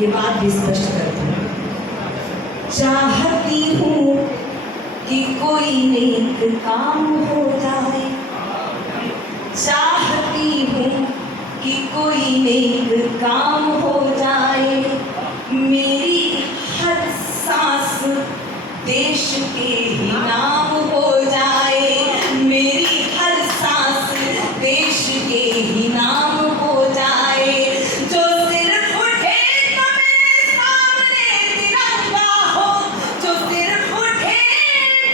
ये बात भी स्पष्ट कर दूं। चाहती हूँ कि कोई नेक काम हो जाए, चाहती हूँ कि कोई नेक काम हो जाए, मेरी हर सांस देश के ही नाम हो जाए, मेरी हर सांस देश के ही नाम हो जाए। जो सिर्फ उठे तो मेरे सामने तिरंगा हो, जो सिर्फ उठे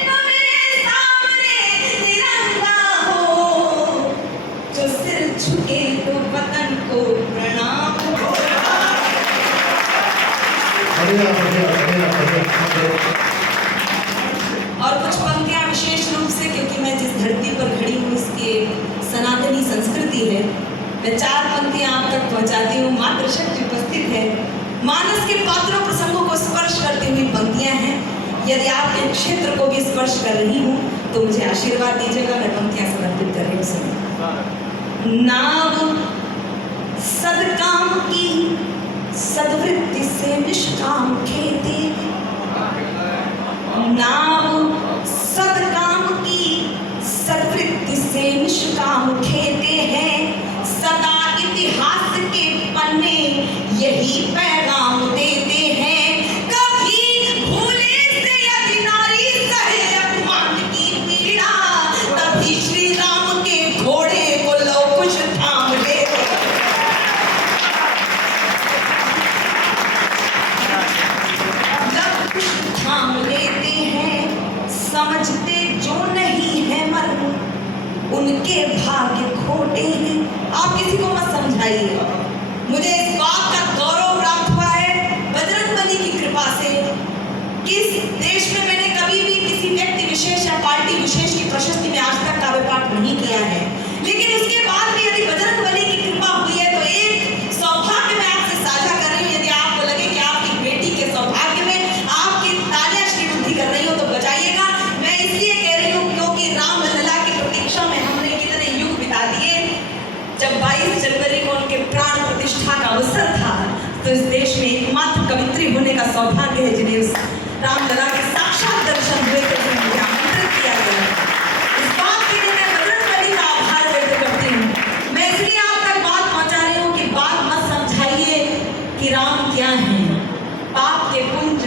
तो मेरे सामने तिरंगा हो, जो सिर झुके तो वतन को प्रणाम हो। और कुछ पंक्तियां विशेष रूप से, क्योंकि मैं जिस धरती पर खड़ी हूँ इसके सनातनी संस्कृति है, मैं 4 पंक्तियां आप तक पहुंचाती हूँ। मातृशक्ति उपस्थित है, मानस के पात्रों प्रसंगों को स्पर्श करती हुई पंक्तियां हैं। यदि आपके क्षेत्र को भी स्पर्श कर रही हूँ तो मुझे आशीर्वाद दीजिएगा। मैं पंक्तियां समर्पित कर रही हूँ सभी। नाव सदकाम की सद्वृत्ति से निष्काम खेती, नाव सदकाम की सद्वृत्ति से निष्काम खेते हैं, सदा इतिहास के पन्ने यही पैगाम देते हैं। कभी भूले से यदि नारी सहे अपमान की पीड़ा, तभी श्री राम के घोड़े को लव कुश थाम ले। लव कुश थाम लेते हैं, समझते जो नहीं है मर्म उनके भाग्य खोटे हैं। आप किसी को मत समझाइए। मुझे इस बात का गौरव प्राप्त हुआ है बजरंगबली की कृपा से कि इस देश में मैंने कभी भी किसी व्यक्ति विशेष या पार्टी विशेष की प्रशस्ति में आज तक काव्य पाठ नहीं किया है, लेकिन उसके बाद भी यदि बजरंगबली की कृपा हुई है तो एक सौभाग्य मैं आपसे साझा कर रही हूँ। यदि आपको लगे कि आपकी बेटी के सौभाग्य में आपकी तालियां श्रीवृद्धि कर रही हो तो बजाइएगा। मैं इसलिए कह रही हूँ क्योंकि राम लला की प्रतीक्षा में हमने कितने युग बिता दिए। जब 22 जनवरी को उनके प्राण प्रतिष्ठा का अवसर था तो इस देश में एकमात्र कवित्री होने का सौभाग्य है जिन्हें उस राम लला के साक्षात दर्शन हुए थे, मुझे आमंत्रित किया गया। इस बात के लिए मैं बजरंगबली का आभार व्यक्त करती हूँ। मैं इसलिए आप तक बात पहुंचा रही हूँ कि बात मत समझाइए कि राम क्या है। पाप के पुंज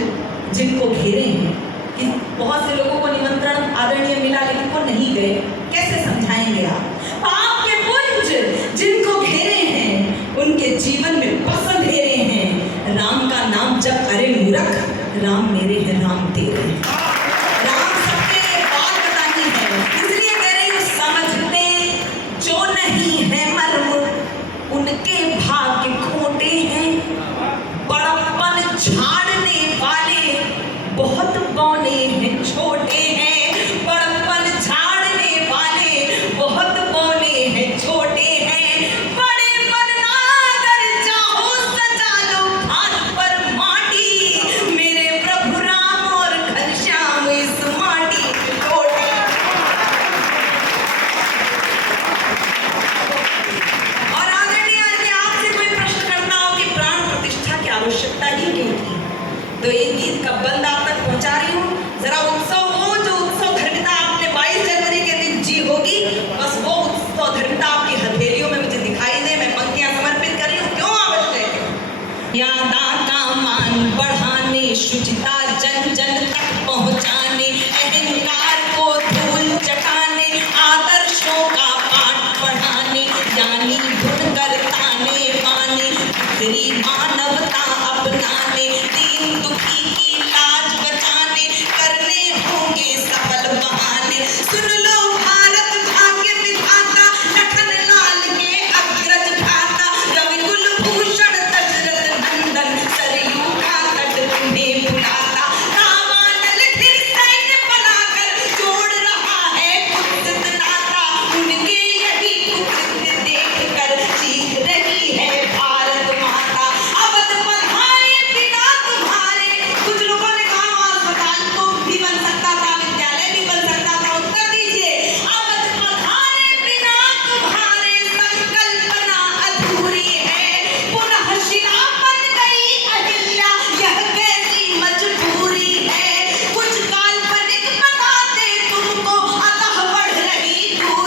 जिनको घेरे हैं, कि बहुत से लोगों को निमंत्रण आदरणीय मिला लेकिन वो नहीं गए, कैसे समझाएंगे आप? पाप के पुंज जिनको घेरे हैं उनके जीवन में बस अंधेरे हैं। राम का नाम जब अरे मूर्ख, राम मेरे हैं राम तेरे हैं। राम सबके बात बतानी है, इसलिए कह रही हूँ समझते जो नहीं है मर्म उनके भाग्य खोटे हैं। बड़प्पन झाड़ने वाले बहुत बौने हैं छोटे हैं, बड़प्पन झाड़ने वाले बहुत बौने हैं छोटे हैं। बड़े बनना अगर चाहो सजा लो हाथ पर माटी, मेरे प्रभु राम और घनश्याम इस माटी के छोटे। और आदरणीय यदि आपसे कोई प्रश्न करना हो कि प्राण प्रतिष्ठा की आवश्यकता ही क्यों थी, तो एक गीत का बंद आप तक पहुंचा रही हूँ। जरा उत्सव हो जो